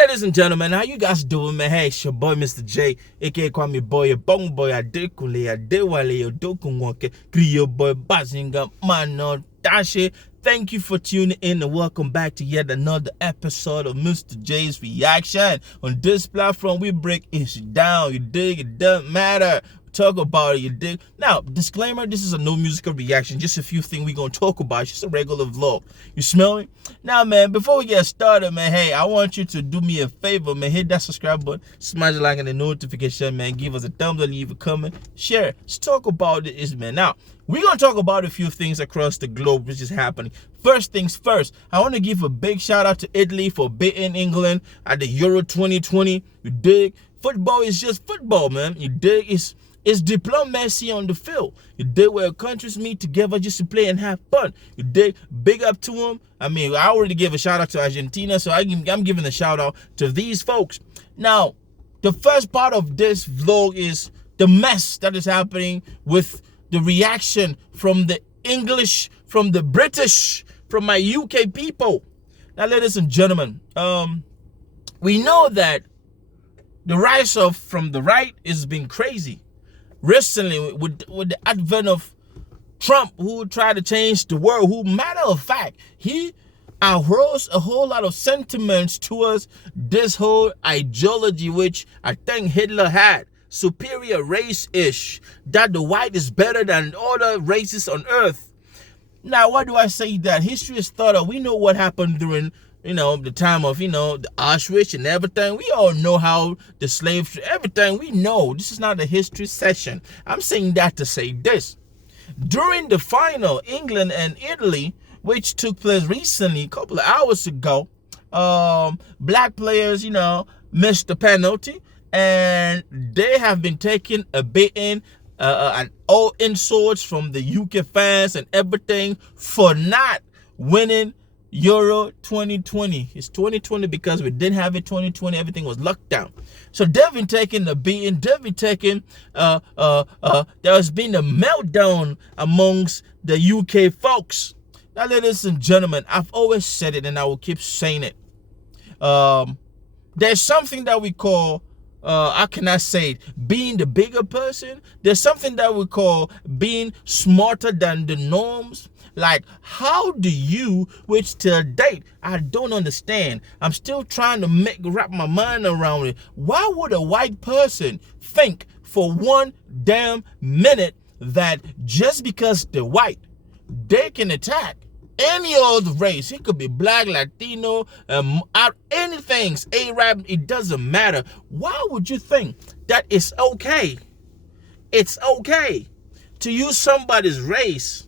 Ladies and gentlemen, how you guys doing, man? Hey, it's your boy, Mr. J, aka call me boy, a bong boy, a dekule, a dewale, a dokunwoke, Griyo boy, Bazinga, Mano, Dashi. Thank you for tuning in and welcome back to yet another episode of Mr. J's Reaction. On this platform, we break issues down. You dig? It doesn't matter. Talk about it, you dig? Now, disclaimer, this is a no musical reaction. Just a few things we're going to talk about. It's just a regular vlog. You smell it? Now, man, before we get started, man, hey, I want you to do me a favor, man. Hit that subscribe button, smash the like and the notification, man. Give us a thumbs up, leave a comment, share. Let's talk about this, man. Now, we're going to talk about a few things across the globe which is happening. First things first, I want to give a big shout out to Italy for beating England at the Euro 2020. You dig? Football is just football, man. You dig? It's diplomacy on the field. You dig? Where countries meet together just to play and have fun. You dig? Big up to them. I mean, I already gave a shout out to Argentina, so I'm giving a shout out to these folks. Now, the first part of this vlog is the mess that is happening with the reaction from the English, from the British, from my UK people. Now, ladies and gentlemen, we know that the rise of from the right has been crazy. Recently, with the advent of Trump, who tried to change the world, who, matter of fact, he arose a whole lot of sentiments towards this whole ideology, which I think Hitler had, superior race-ish, that the white is better than other races on earth. Now, why do I say that? History is thought of. We know what happened during, the time of, the Auschwitz and everything. We all know how the slaves, everything we know. This is not a history session. I'm saying that to say this. During the final, England and Italy, which took place recently, a couple of hours ago, black players, missed the penalty, and they have been taking a beating and all insults from the UK fans and everything for not winning Euro 2020. It's 2020 because we didn't have it 2020. Everything was locked down. So they've been taking the beating. They've been taking, there has been a meltdown amongst the UK folks. Now, ladies and gentlemen, I've always said it and I will keep saying it. There's something that we call, how can I say it, being the bigger person. There's something that we call being smarter than the norms. Like, how do you, which till date, I don't understand. I'm still trying to wrap my mind around it. Why would a white person think for one damn minute that just because they're white, they can attack any other race? It could be black, Latino, anything, Arab, it doesn't matter. Why would you think that it's okay? It's okay to use somebody's race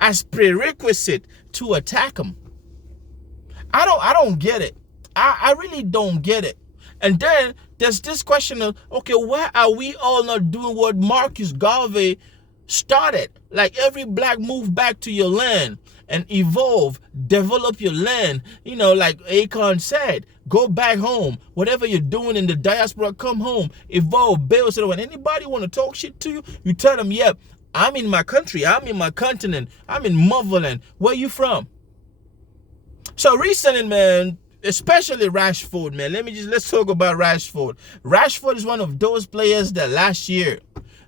as prerequisite to attack them. I don't get it. I really don't get it. And then there's this question of, okay, why are we all not doing what Marcus Garvey started? Like, every black move back to your land and evolve, develop your land. Like Akon said, go back home. Whatever you're doing in the diaspora, come home, evolve, build. So when anybody want to talk shit to you, you tell them, yep, I'm in my country, I'm in my continent, I'm in motherland. Where you from? So recently, man, especially Rashford, man, let's talk about Rashford. Rashford is one of those players that last year,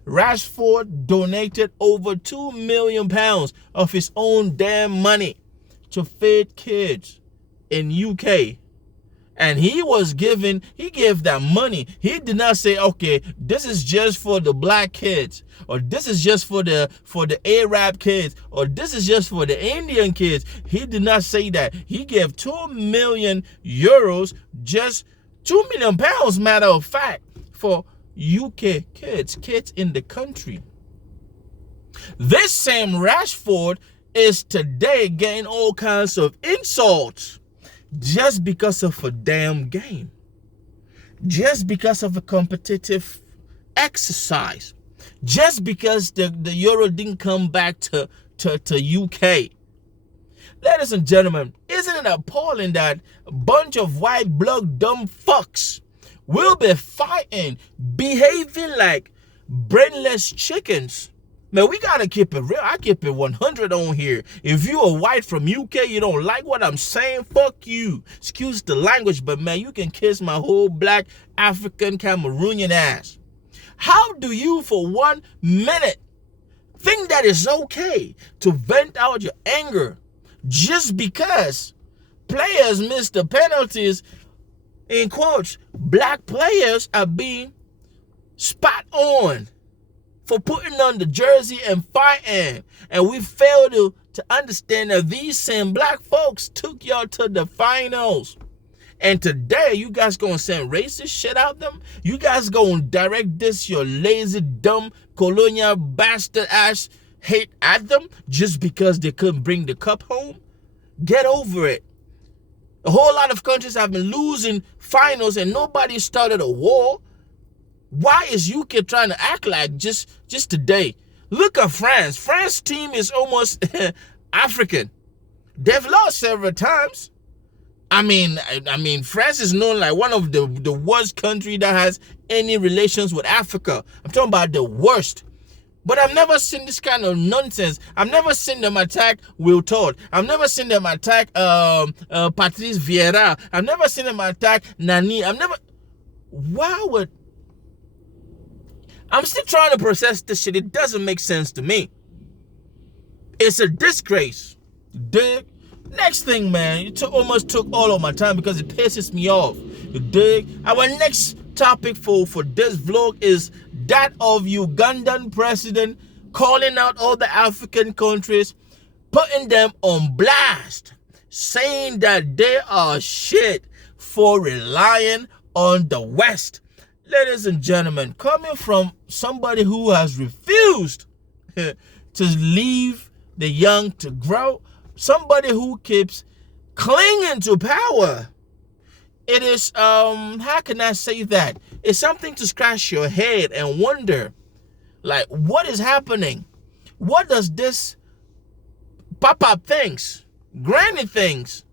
Rashford donated over £2 million of his own damn money to feed kids in UK. And he gave that money. He did not say, okay, this is just for the black kids, or this is just for the Arab kids, or this is just for the Indian kids. He did not say that. He gave €2 million, just £2 million, matter of fact, for UK kids in the country. This same Rashford is today getting all kinds of insults just because of a damn game, just because of a competitive exercise, just because the Euro didn't come back to UK. Ladies and gentlemen, isn't it appalling that a bunch of white blood dumb fucks will be fighting, behaving like brainless chickens Man, we gotta keep it real. I keep it 100 on here. If you are white from UK, you don't like what I'm saying, fuck you. Excuse the language, but man, you can kiss my whole black African Cameroonian ass. How do you for 1 minute think that it's okay to vent out your anger just because players miss the penalties? In quotes, black players are being spot on for putting on the jersey and fighting, and we fail to understand that these same black folks took y'all to the finals. And today, you guys gonna send racist shit out them? You guys gonna direct this, your lazy, dumb, colonial bastard ass hate at them just because they couldn't bring the cup home? Get over it. A whole lot of countries have been losing finals and nobody started a war. Why is UK trying to act like just today? Look at France. France team is almost African. They've lost several times. I mean, France is known like one of the worst country that has any relations with Africa. I'm talking about the worst. But I've never seen this kind of nonsense. I've never seen them attack Will Todd. I've never seen them attack Patrice Vieira. I've never seen them attack Nani. Why would... I'm still trying to process this shit. It doesn't make sense to me. It's a disgrace. Dig? Next thing, man, it almost took all of my time because it pisses me off. You dig? Our next topic for this vlog is that of Ugandan president calling out all the African countries, putting them on blast, saying that they are shit for relying on the West. Ladies and gentlemen, coming from somebody who has refused to leave the young to grow, somebody who keeps clinging to power, it is, how can I say that? It's something to scratch your head and wonder, like, what is happening? What does this Papa thinks? Granny thinks?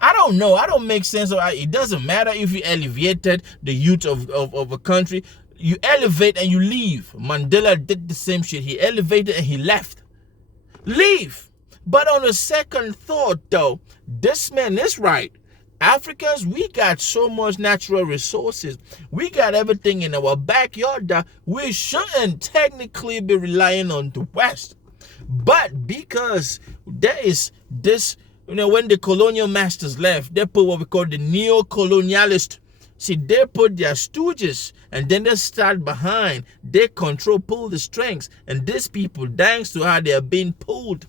I don't know. I don't make sense of it. It doesn't matter if you elevated the youth of a country. You elevate and you leave. Mandela did the same shit. He elevated and he left. Leave. But on a second thought, though, this man is right. Africans, we got so much natural resources. We got everything in our backyard that we shouldn't technically be relying on the West. But because there is this... when the colonial masters left, they put what we call the neo-colonialist. See, they put their stooges and then they start behind. They control, pull the strings. And these people, thanks to how they are being pulled.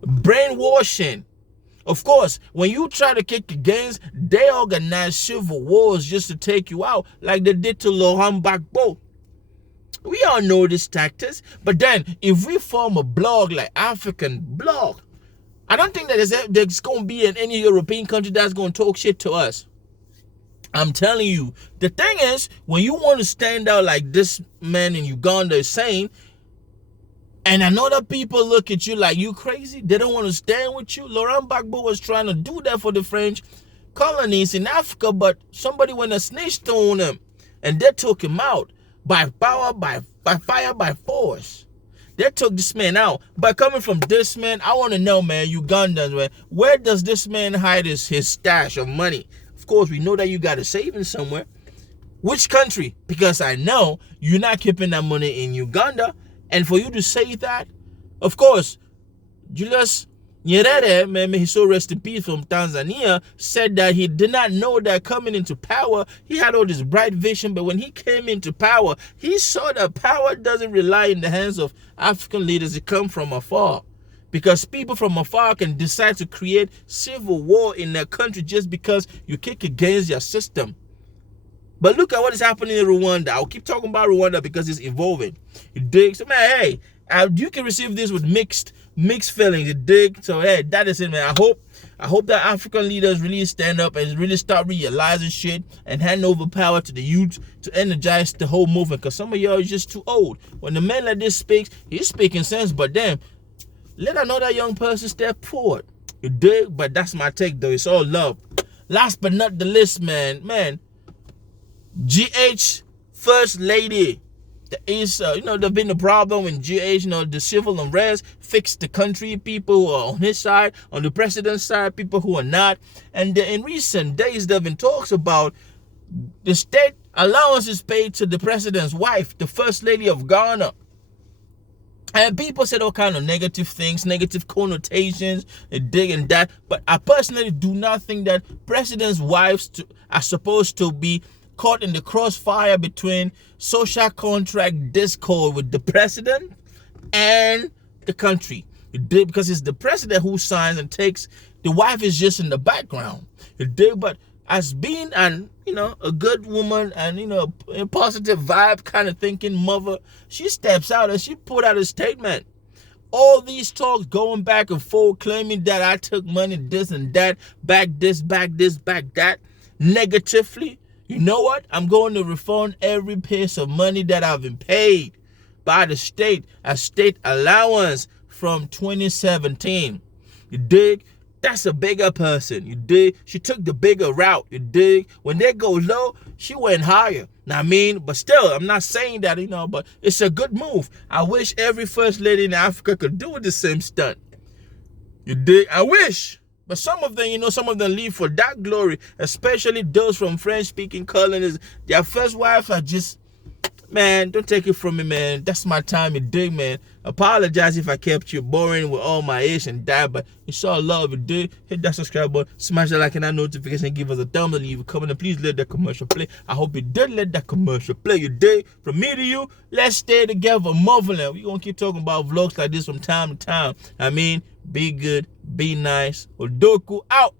Brainwashing. Of course, when you try to kick against, they organize civil wars just to take you out, like they did to Laurent Gbagbo. We all know these tactics. But then, if we form a blog like African Blog, I don't think that there's going to be in any European country that's going to talk shit to us. I'm telling you. The thing is, when you want to stand out like this man in Uganda is saying, and another people look at you like you crazy, they don't want to stand with you. Laurent Gbagbo was trying to do that for the French colonies in Africa, but somebody went and snitched on him, and they took him out by power, by fire, by force. They took this man out. But coming from this man, I want to know, man, Ugandans, man, where does this man hide his stash of money? Of course, we know that you got a savings somewhere. Which country? Because I know you're not keeping that money in Uganda. And for you to say that, of course, Julius Nyerere, may he so rest in peace, from Tanzania, said that he did not know that coming into power, he had all this bright vision, but when he came into power, he saw that power doesn't rely in the hands of African leaders. It comes from afar. Because people from afar can decide to create civil war in their country just because you kick against your system. But look at what is happening in Rwanda. I'll keep talking about Rwanda because it's evolving. You dig? So, man, hey, you can receive this with mixed feelings. You dig? So, hey, that is it, man. I hope that African leaders really stand up and really start realizing shit and hand over power to the youth to energize the whole movement. Because some of y'all is just too old. When the man like this speaks, he's speaking sense. But then, let another young person step forward. You dig? But that's my take, though. It's all love. Last but not the least, man. GH First Lady There is, there's been a problem in GH, the civil unrest, fix the country, people who are on his side, on the president's side, people who are not. And in recent days, there have been talks about the state allowances paid to the president's wife, the first lady of Ghana. And people said all kind of negative things, negative connotations, and dig and that. But I personally do not think that presidents' wives are supposed to be caught in the crossfire between social contract discord with the president and the country. Because it's the president who signs and takes. The wife is just in the background. But as being a good woman and a positive vibe kind of thinking mother, she steps out and she put out a statement. All these talks going back and forth claiming that I took money this and that, back this, back that, negatively. You know what? I'm going to refund every piece of money that I've been paid by the state as state allowance from 2017. You dig? That's a bigger person. You dig? She took the bigger route. You dig? When they go low, she went higher. Now, but still, I'm not saying that, but it's a good move. I wish every first lady in Africa could do the same stunt. You dig? I wish. But some of them, some of them leave for that glory, especially those from French-speaking colonies. Their first wives are just, man, don't take it from me, man. That's my time, you dig, man. Apologize if I kept you boring with all my ish and that, but it's all love, you dig. Hit that subscribe button, smash that like and that notification, give us a thumbs up, leave a comment, and please let that commercial play. I hope you did let that commercial play, you dig. From me to you, let's stay together, Motherland. We're going to keep talking about vlogs like this from time to time. Be good, be nice. Odoku out.